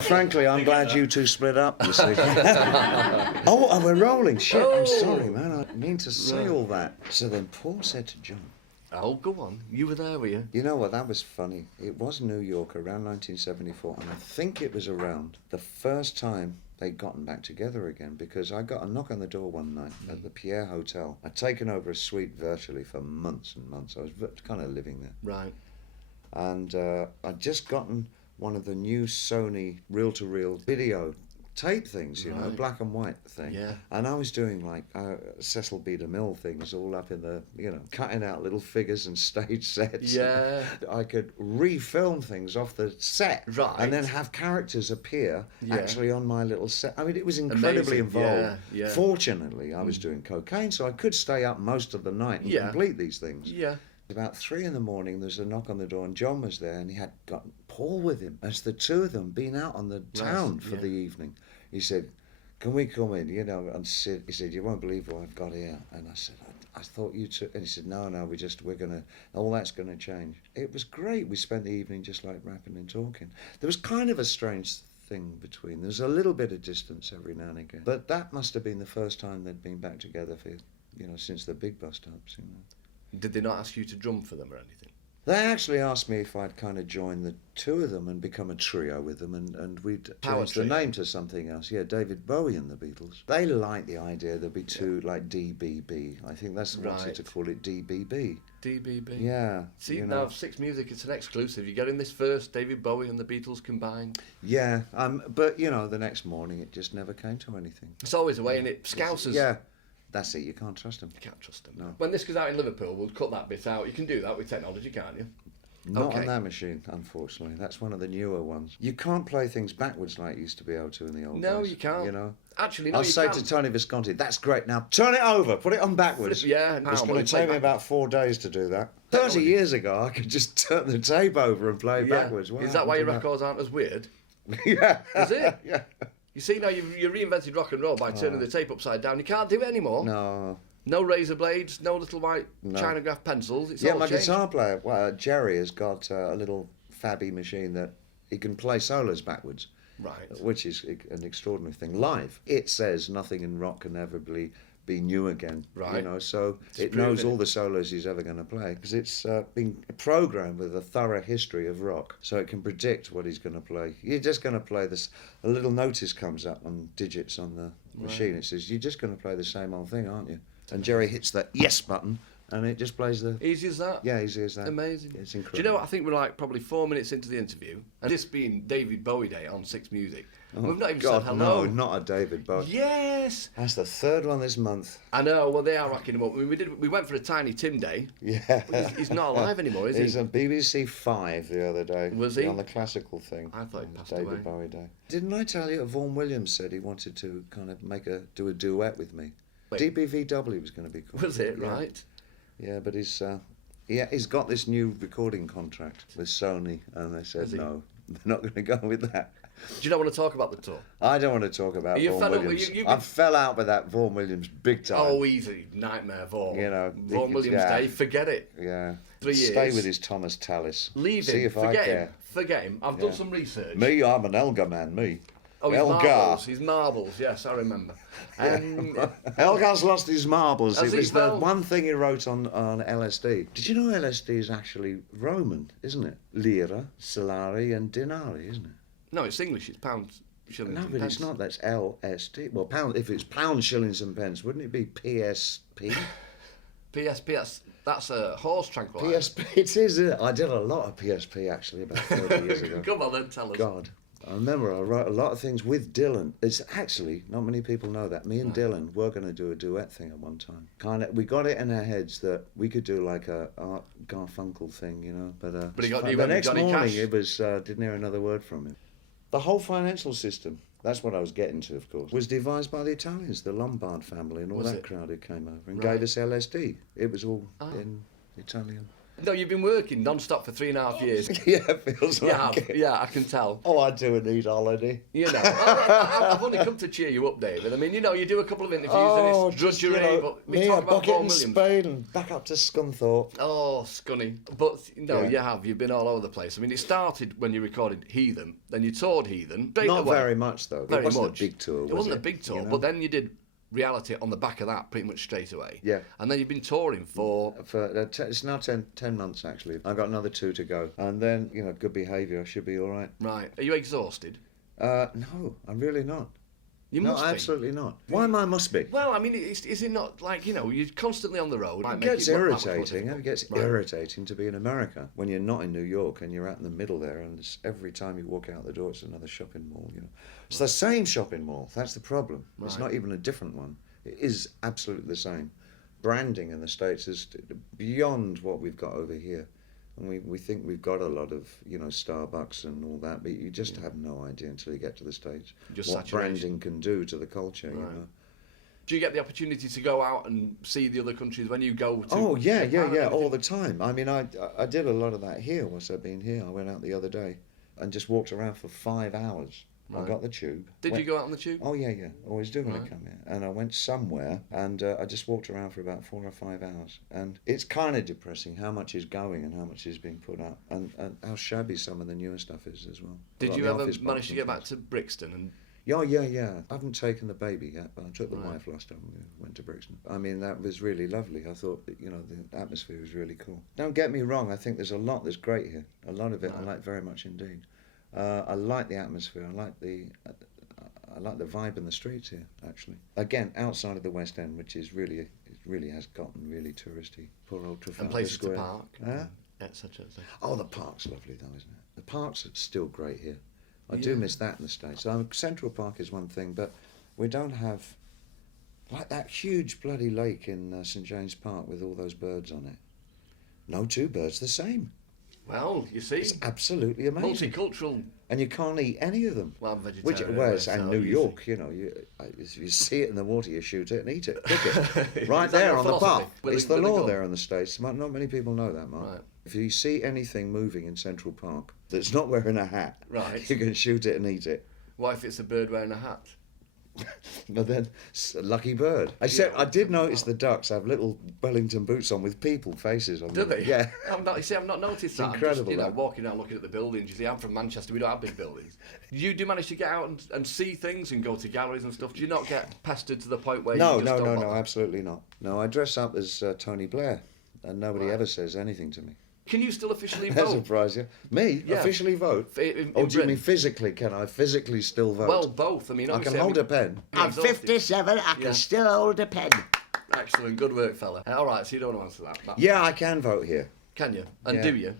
Frankly, I'm glad you two split up, you see. Oh, we're rolling. Shit, I'm sorry, man. I didn't mean to say all that. So then Paul said to John... Oh, go on. You were there, were you? You know what, that was funny. It was New York around 1974, and I think it was around the first time they'd gotten back together again, because I got a knock on the door one night at the Pierre Hotel. I'd taken over a suite virtually for months and months. I was kind of living there. Right. And I'd just gotten one of the new Sony reel-to-reel video tape things, you know, black and white thing. Yeah. And I was doing like Cecil B. DeMille things all up in the, you know, cutting out little figures and stage sets. Yeah. I could refilm things off the set. Right. And then have characters appear actually on my little set. I mean, it was incredibly Amazing. involved. Yeah, yeah. Fortunately, I was doing cocaine, so I could stay up most of the night and complete these things. Yeah. About 3 a.m, there was a knock on the door, and John was there, and he had got Paul with him. As the two of them been out on the town for the evening, he said, "Can we come in?" You know, and he said, "You won't believe what I've got here." And I said, "I thought you two," and he said, "No, we're gonna, all that's gonna change." It was great. We spent the evening just like rapping and talking. There was kind of a strange thing between. There's a little bit of distance every now and again, but that must have been the first time they'd been back together for, you know, since the big bust-ups, you know. Did they not ask you to drum for them or anything? They actually asked me if I'd kind of join the two of them and become a trio with them, and we'd change the name to something else. Yeah, David Bowie and the Beatles. They liked the idea there'd be two, like DBB. I think that's wanted to call it DBB. DBB. Yeah. See, you know, now Six Music, it's an exclusive. You're getting this first, David Bowie and the Beatles combined. Yeah, but, you know, the next morning it just never came to anything. It's always a way, and it Scousers. Yeah. That's it, you can't trust them. You can't trust them. No. When this goes out in Liverpool, we'll cut that bit out. You can do that with technology, can't you? Not on that machine, unfortunately. That's one of the newer ones. You can't play things backwards like you used to be able to in the old days. No, you can't. You know? Actually, no, I'll say to Tony Visconti, "That's great, now turn it over, put it on backwards." Yeah, it's going to take me about 4 days to do that. 30 years ago, I could just turn the tape over and play it backwards. Is that why your records aren't as weird? Yeah. Is it? Yeah. You see, now you reinvented rock and roll by turning the tape upside down. You can't do it anymore. No. No razor blades, no little white Chinograph pencils. It's all my changed. guitar player, Jerry, has got a little fabby machine that he can play solos backwards. Right. Which is an extraordinary thing. Live, it says nothing in rock can ever be new again. Right. You know, so it knows all the solos he's ever going to play, because it's been programmed with a thorough history of rock, so it can predict what he's going to play. You're just going to play this. A little notice comes up on digits on the machine. It says, "You're just going to play the same old thing, aren't you?" And Jerry hits the yes button, and it just plays the... Easy as that? Yeah, easy as that. Amazing. It's incredible. Do you know what? I think we're like probably 4 minutes into the interview, and this being David Bowie Day on Six Music, we've not even said hello. No, not a David Bowie. Yes! That's the third one this month. I know, well, they are racking him up. I mean, we went for a Tiny Tim Day. Yeah. But he's not alive anymore, is he? He's on BBC 5 the other day. Was he? On the classical thing. I thought he passed David away. Bowie Day. Didn't I tell you that Vaughan Williams said he wanted to kind of do a duet with me? Wait. DBVW was going to be called. Was it? Yeah. Right. Yeah, but he's got this new recording contract with Sony, and they said no, they're not going to go with that. Do you not want to talk about the tour? I don't want to talk about Vaughan Williams. I fell out with that Vaughan Williams big time. Oh, easy. Nightmare, Vaughan. You know, Vaughan Williams Day, forget it. Yeah. 3 years. Stay with his Thomas Tallis. Leave him. See if Forget I care. him. Forget him. I've done some research. Me, I'm an Elgar man, me. Oh, his Elgar. marbles. His marbles, yes, I remember. Elgar's lost his marbles. Has It he? was the one thing he wrote on LSD. Did you know LSD is actually Roman, isn't it? Lira, salari and dinari, isn't it? No, it's English. It's pounds, shillings, No, and but pence. it's not. That's LSD. Well, pound. If it's pounds, shillings and pence, wouldn't it be PSP? PSP, that's a horse tranquilizer. PSP, it is, isn't it? I did a lot of PSP, actually, about 30 years ago. Come on then, tell us. God. I remember I wrote a lot of things with Dylan. It's actually, not many people know that. Me and Dylan were going to do a duet thing at one time. We got it in our heads that we could do like a Art Garfunkel thing, you know. But the next morning it was, didn't hear another word from him. The whole financial system, that's what I was getting to, of course, was devised by the Italians, the Lombard family and all that crowd who came over and gave us LSD. It was all in Italian No, you've been working non-stop for 3.5 years. Yeah, it feels You like have, it. yeah, I can tell. Oh, I do need holiday. You know, I've only come to cheer you up, David. I mean, you know, you do a couple of interviews and it's drudgery, but we me, talk a about bucket Vaughan and Williams. spade and back up to Scunthorpe. Oh, Scunny. But, no, Yeah. you have. You've been all over the place. I mean, it started when you recorded Heathen, then you toured Heathen. Straight Not away. very much, though. Very It wasn't much. a big tour, It wasn't a big tour, you know? but then you did reality on the back of that pretty much straight away. Yeah. And then you've been touring for... It's now 10 months, actually. I've got another 2 to go. And then, good behaviour. I should be all right. Right. Are you exhausted? No, I'm really not. You No, must be. absolutely not. Why am I must be? Well, I mean, is it not like, you're constantly on the road? It gets irritating. It gets irritating to be in America when you're not in New York and you're out in the middle there, and every time you walk out the door, it's another shopping mall. It's the same shopping mall. That's the problem. It's Right. not even a different one. It is absolutely the same. Branding in the States is beyond what we've got over here. And we think we've got a lot of, Starbucks and all that, but you just have no idea until you get to the States Just what saturation. branding can do to the culture, Right. Do you get the opportunity to go out and see the other countries when you go to Oh, yeah, Japan and everything? all the time. I mean, I did a lot of that here once I've been here. I went out the other day and just walked around for 5 hours. I Right. got the tube. Did you go out on the tube? Oh, yeah. Always do when I Right. come here. And I went somewhere and I just walked around for about 4 or 5 hours. And it's kind of depressing how much is going and how much is being put up and how shabby some of the newer stuff is as well. Did Like you the ever office manage to get back boxes. to Brixton? And Yeah. I haven't taken the baby yet, but I took the Right. wife last time we went to Brixton. I mean, that was really lovely. I thought that, the atmosphere was really cool. Don't get me wrong, I think there's a lot that's great here. A lot of it I Right. like very much indeed. I like the atmosphere. I like the vibe in the streets here, actually. Again, outside of the West End, which is really, it really has gotten really touristy. Poor old Trafalgar and places Square. to park? Huh? Etc. Oh, the park's lovely though, isn't it? The parks are still great here. I do Yeah. miss that in the States. Central Park is one thing, but we don't have like that huge bloody lake in St James Park with all those birds on it. No two birds the same. Well, you see, It's absolutely amazing. multicultural. And you can't eat any of them. Well, I'm vegetarian. Whereas anyway, in so New easy. York, you see it in the water, you shoot it and eat it, cook it. Right Is that there your on the philosophy? path. Will It's it- the will it law go? there in the States. Not many people know that, Mark. Right. If you see anything moving in Central Park that's not wearing a hat, Right. you can shoot it and eat it. What if it's a bird wearing a hat? But then, it's a lucky bird. Except I did notice the ducks have little Wellington boots on with people faces on Do them. they? Yeah. I've not noticed that. incredible, I'm just, that. walking around looking at the buildings. You see, I'm from Manchester. We don't have big buildings. You do manage to get out and see things and go to galleries and stuff. Do you not get pestered to the point where No, you just don't bother? absolutely not. No, I dress up as Tony Blair, and nobody Right. ever says anything to me. Can you still officially That vote? surprised you? Me? Yeah. Officially vote? In Oh, do you Britain? mean physically? Can I physically still vote? Well, both. I mean, I can obviously, hold a pen. you're I'm exhausted. 57, I can Yeah. still hold a pen. Excellent, good work, fella. All right, so you don't want to answer that. Yeah, I can vote here. Can you? And Yeah. do you?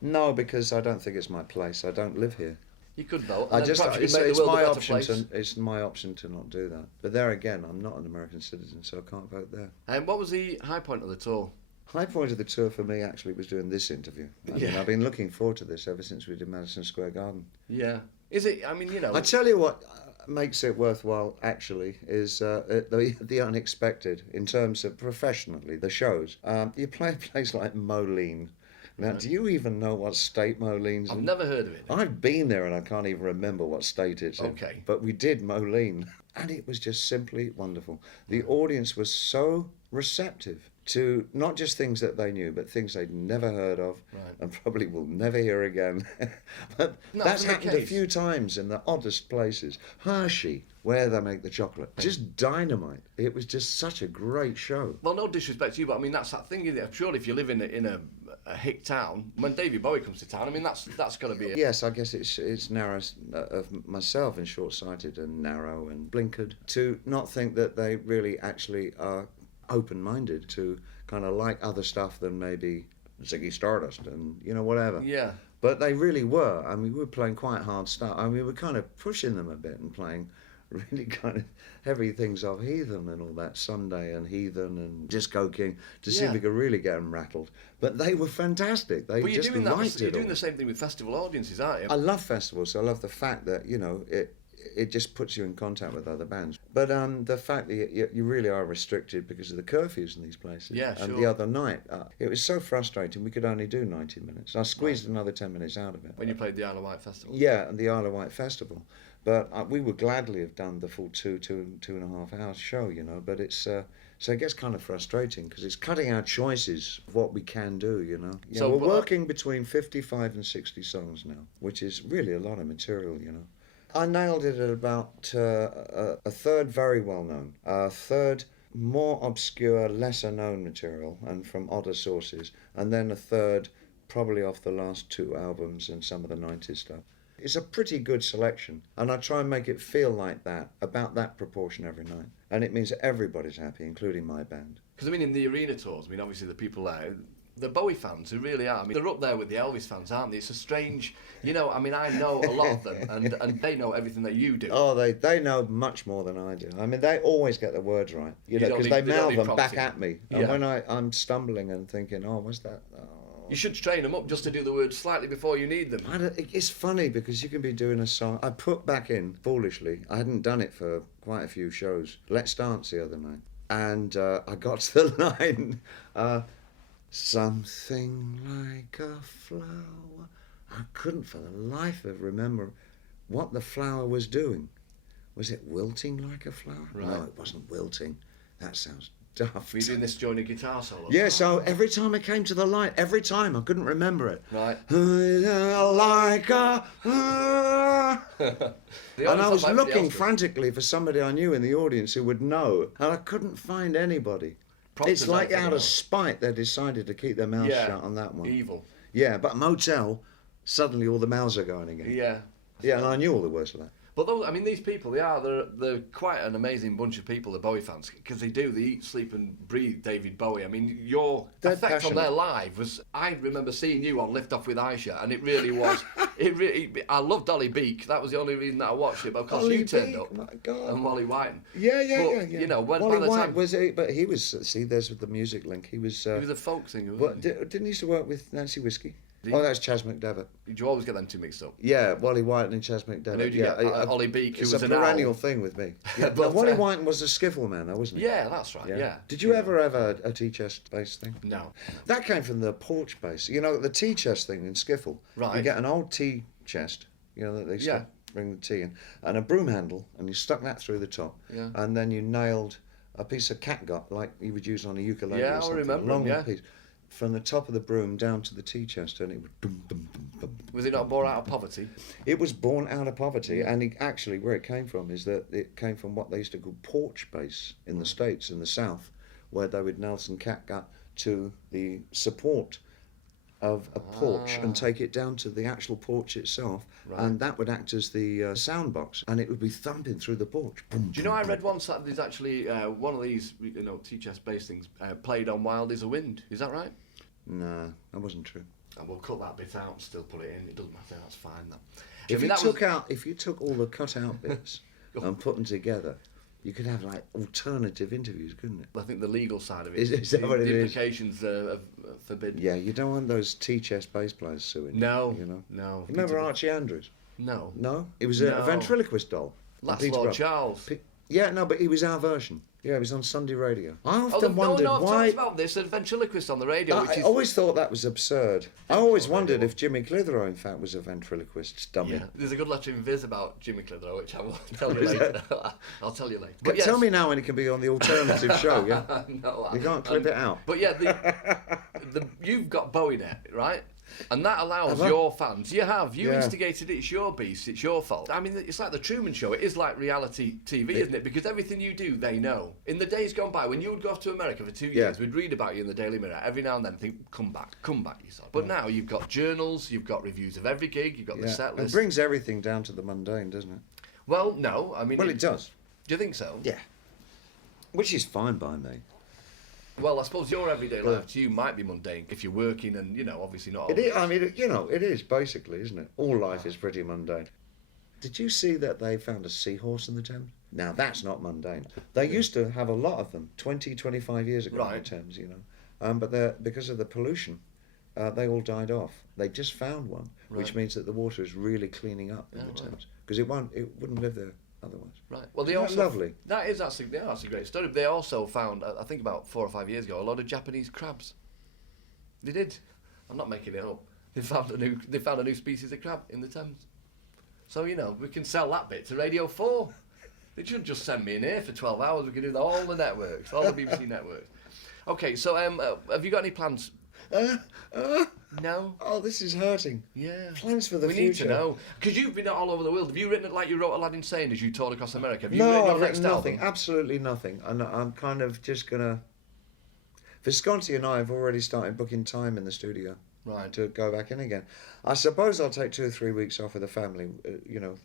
No, because I don't think it's my place. I don't live here. You could vote. I And just perhaps you it's, could make it's the world my a better option place. it's my option to not do that. But there again, I'm not an American citizen, so I can't vote there. And what was the high point of the tour? High point of the tour for me actually was doing this interview. I mean, Yeah. I've been looking forward to this ever since we did Madison Square Garden. Yeah. Is it? I mean, you know. I tell you what makes it worthwhile actually is the unexpected in terms of professionally the shows. You play a place like Moline. Now, do you even know what state Moline's I've in? never heard of it. I've been there and I can't even remember what state it's in. Okay. But we did Moline and it was just simply wonderful. The audience was so receptive to not just things that they knew, but things they'd never heard of Right. and probably will never hear again. But No, that's isn't it happened a case? few times in the oddest places. Hershey, where they make the chocolate. Just dynamite. It was just such a great show. Well, no disrespect to you, but I mean that's that thing. Isn't it? Surely, if you live in a hick town, when David Bowie comes to town, I mean that's got to be. Yes, I guess it's narrow of myself and short-sighted and narrow and blinkered to not think that they really actually are open-minded to kind of like other stuff than maybe Ziggy Stardust and whatever. Yeah. But they really were. I mean, we were playing quite hard stuff. I mean, we were kind of pushing them a bit and playing really kind of heavy things of Heathen and all that, Sunday and Heathen and Disco King, to see if Yeah. we could really get them rattled. But they were fantastic. They But you're just doing that. liked You're it doing all. the same thing with festival audiences, aren't you? I love festivals. I love the fact that it just puts you in contact with other bands. But the fact that you really are restricted because of the curfews in these places. Yeah, And sure. the other night, it was so frustrating. We could only do 90 minutes. I squeezed another 10 minutes out of it. When you played the Isle of Wight Festival. Yeah, and the Isle of Wight Festival. But we would gladly have done the full two and a half hours show, you know. But it's so it gets kind of frustrating because it's cutting our choices of what we can do, you know. Yeah, So, we're working between 55 and 60 songs now, which is really a lot of material, you know. I nailed it at about a third very well known, a third more obscure, lesser known material and from odder sources, and then a third probably off the last 2 albums and some of the 90s stuff. It's a pretty good selection, and I try and make it feel like that, about that proportion every night. And it means that everybody's happy, including my band. Because, I mean, in the arena tours, I mean, obviously the people there, the Bowie fans who really are, I mean, they're up there with the Elvis fans, aren't they? It's a strange, you know, I mean, I know a lot of them, and they know everything that you do. Oh, they know much more than I do. I mean, they always get the words right, you know, because they mouth them back at me. And Yeah. when I'm stumbling and thinking, oh, what's that? Oh. You should train them up just to do the words slightly before you need them. It's funny because you can be doing a song. I put back in, foolishly, I hadn't done it for quite a few shows, Let's Dance the other night. And I got to the line, something like a flower. I couldn't for the life of remember what the flower was doing. Was it wilting like a flower? Right. No, it wasn't wilting. That sounds daft. Were you doing this during a guitar solo? Yeah, so every time I came to the light, every time I couldn't remember it. Right. Like a... And I was looking frantically. frantically for somebody I knew in the audience who would know, and I couldn't find anybody. It's like out of spite they decided to keep their mouths shut on that one. Evil. Yeah, but Motel, suddenly all the mouths are going again. Yeah. Yeah, and I knew all the words of that. But those, I mean, these people, they're quite an amazing bunch of people, the Bowie fans, because they eat, sleep and breathe David Bowie. I mean, your They're effect passionate. on their live was, I remember seeing you on Lift Off with Aisha, and it really was, I loved Dolly Beak, that was the only reason that I watched it, but of course Ollie you turned Beak, up, my God. and Wally Whiten. Yeah. You know, when, Wally by the White time, was but he was, see, there's the music link. He was he was a folk singer, well, wasn't he? didn't he used to work with Nancy Whiskey? Did Oh, he? that's Chas McDevitt. Did you always get them two mixed up? Yeah, Wally White and Chas McDevitt. And who'd you yeah, get? Ollie Beak, who it's was a an owl. perennial thing with me. Yeah, But, but Wally White was a skiffle man, though, wasn't he? Yeah, that's right, yeah. Did you ever have a T-chest bass thing? No. That came from the porch bass. You know, the T-chest thing in skiffle. Right. You get an old T-chest, you know, that they Yeah. bring the tea in, and a broom handle, and you stuck that through the top. Yeah. And then you nailed a piece of catgut, like you would use on a ukulele Yeah, or I something. remember a long 'em, yeah. piece. From the top of the broom down to the T-chest, and it would dum, dum, dum, dum. Was it not born out of poverty? It was born out of poverty, and actually where it came from is that it came from what they used to call porch bass in the States, in the South, where they would nail some catgut to the support of a porch and take it down to the actual porch itself, and that would act as the sound box, and it would be thumping through the porch. Boom, Do you know, I read once that there's actually one of these, you know, T-chest bass things played on Wild is a Wind. Is that right? No, that wasn't true. And we'll cut that bit out and still put it in. It doesn't matter. That's fine. That. If you took all the cut out bits and put them together, you could have like alternative interviews, couldn't it? I think the legal side of it. Is that what it the is? implications are forbidden. Yeah, you don't want those T-chest bass players suing. No. You know. No. You remember Archie Andrews? No. No, it was a No. ventriloquist doll. That's Peter Lord Brown. Charles. Yeah, no, but he was our version. Yeah, he was on Sunday radio. I Oh, often wondered I've why. talked about this. A ventriloquist on the radio, which I is. always thought that was absurd. I always wondered radio. if Jimmy Clitheroe, in fact, was a ventriloquist dummy. Yeah. There's a good letter in Viz about Jimmy Clitheroe, which I will tell you later. I'll tell you later. But tell me now when it can be on the alternative show, yeah? No, You can't clip it out. But yeah, you've got Bowie net, right? And that allows Have I? your fans. You Yeah. instigated it. It's your beast. It's your fault. I mean, it's like the Truman Show. It is like reality TV, isn't it? Because everything you do, they know. In the days gone by, when you would go off to America for 2 years, we'd read about you in the Daily Mirror every now and then. Think, come back, you son. But now you've got journals. You've got reviews of every gig. You've got the set It list. brings everything down to the mundane, doesn't it? Well, no. I mean, Well, it does. Do you think so? Yeah. Which is fine by me. Well, I suppose your everyday life to you might be mundane if you're working and, you know, obviously not. It is, I mean, it is basically, isn't it? All life is pretty mundane. Did you see that they found a seahorse in the Thames? Now, that's not mundane. They used to have a lot of them 20, 25 years ago in Right. the Thames, you know. But because of the pollution, they all died off. They just found one, which Right. means that the water is really cleaning up in Oh, the right. Thames, because it wouldn't live there otherwise. Right. Well, they Isn't that also lovely. That is actually a great story. They also found, I think about 4 or 5 years ago, a lot of Japanese crabs. They did. I'm not making it up. They found a new species of crab in the Thames. So we can sell that bit to Radio 4. They should just send me in here for 12 hours. We can do all the networks, all the BBC networks. Okay. So have you got any plans? No. Oh, this is hurting. Yeah. Plans for the future. We need to know. Because you've been all over the world. Have you written it like you wrote Aladdin Sane as you toured across America? Have you No, written your I've next written nothing. album? Absolutely nothing. And I'm kind of just gonna. Visconti and I have already started booking time in the studio. Right. To go back in again. I suppose I'll take 2 or 3 weeks off with the family.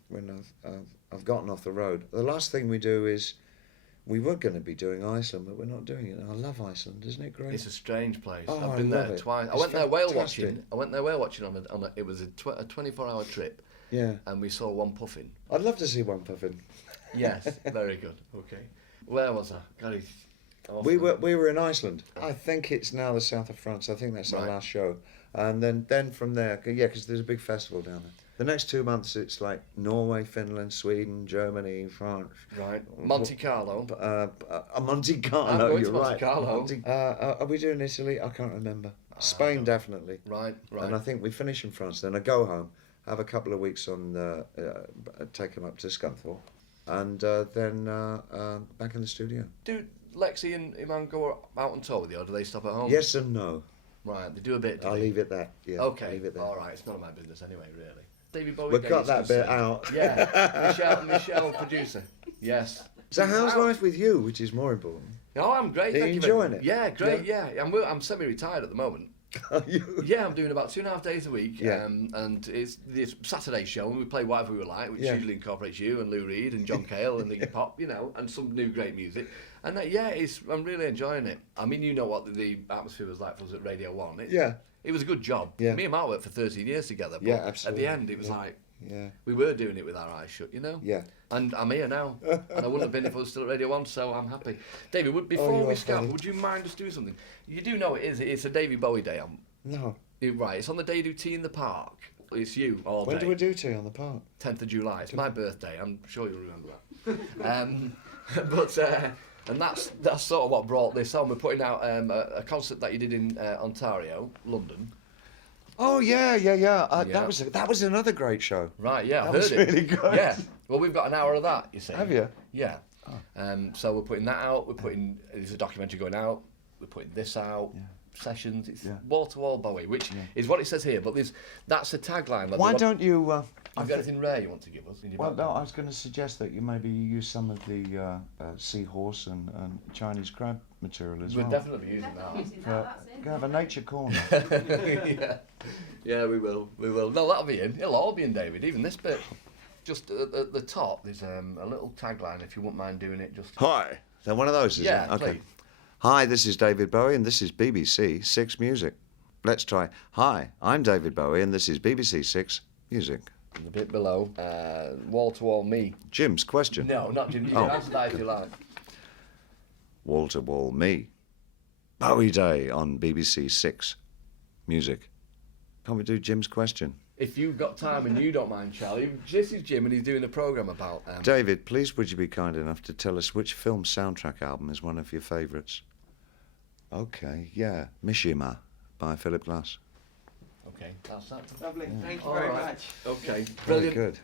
When I've gotten off the road. The last thing we do is. We were going to be doing Iceland, but we're not doing it. I love Iceland, isn't it great? It's a strange place. Oh, I've been I love there it. twice. I It's went there whale fantastic. watching. I went there whale watching on a. It was a 24-hour trip, Yeah. and we saw one puffin. I'd love to see one puffin. Yes, very good. Okay, where was I? God, it's awful. We were in Iceland. I think it's now the south of France. I think that's our Right. last show, and then from there, because there's a big festival down there. The next 2 months, it's like Norway, Finland, Sweden, Germany, France. Right, Monte Carlo. Monte Carlo. I'm going You're to Monte right. Carlo. Are we doing Italy? I can't remember. Spain definitely. Right. And I think we finish in France. Then I go home, have a couple of weeks on, take them up to Scunthorpe, and then back in the studio. Do Lexi and Iman go out on tour with you, or do they stop at home? Yes and no. Right, they do a bit. I'll leave it that. Yeah. Okay. Leave it there. All right, it's none of my business anyway, really. David Bowie. We'll cut days that to bit see. out. Yeah, Michelle, producer. Yes. So how's Wow. life with you, which is more important? Oh, I'm great. Are you thank you enjoying very- it? Yeah, great. Yeah, I'm semi-retired at the moment. Are you? Yeah, I'm doing about 2.5 days a week. Yeah. And it's this Saturday show, and we play Whatever We Like, which Yeah. usually incorporates you and Lou Reed and John Cale and Iggy Pop, and some new great music. And I'm really enjoying it. I mean, you know what the atmosphere was like for us at Radio 1. Yeah. It was a good job. Yeah. Me and Marc worked for 13 years together. But Yeah, at absolutely. the end, it was Yeah. like, Yeah. we were doing it with our eyes shut, Yeah. And I'm here now. And I wouldn't have been if I was still at Radio 1, so I'm happy. David, before you we are scalp, funny. would you mind just doing something? You do know it's a David Bowie day. No. Right, it's on the day you do Tea in the Park. It's you all When day. do we do tea on the park? 10th of July. It's my birthday. I'm sure you'll remember that. And that's sort of what brought this on. We're putting out a concert that you did in Ontario, London. Oh yeah. Yeah. That was another great show. Right, yeah, I That heard was it. really good. Yeah. Well, we've got an hour of that, you see. Have you? Yeah. So we're putting that out. There's a documentary going out. We're putting this out. Sessions. It's wall to wall Bowie, which is what it says here. But that's a tagline. Why don't you? You've got anything rare you want to give us? In your Well, bag? no, I was going to suggest that you maybe use some of the seahorse and Chinese crab material as We'll well. definitely be using that. That's it. Have a nature corner. Yeah, we will. No, that'll be in. It'll all be in, David. Even this bit. Just at the top, there's a little tagline. If you wouldn't mind doing it, just. Hi. Is that one of those? Is Yeah, it? Okay. please. Hi, this is David Bowie, and this is BBC Six Music. Let's try. Hi, I'm David Bowie, and this is BBC Six Music. And the bit below, wall to wall me. Jim's question. No, not Jim. You Oh. can answer that if you like. Wall to wall me. Bowie Day on BBC Six Music. Can't we do Jim's question? If you've got time and you don't mind, Charlie, this is Jim and he's doing a programme about. David, please would you be kind enough to tell us which film soundtrack album is one of your favourites? Okay, yeah. Mishima by Philip Glass. Okay, that's that. Lovely. Thank you All very right. much. Okay, Very brilliant. good.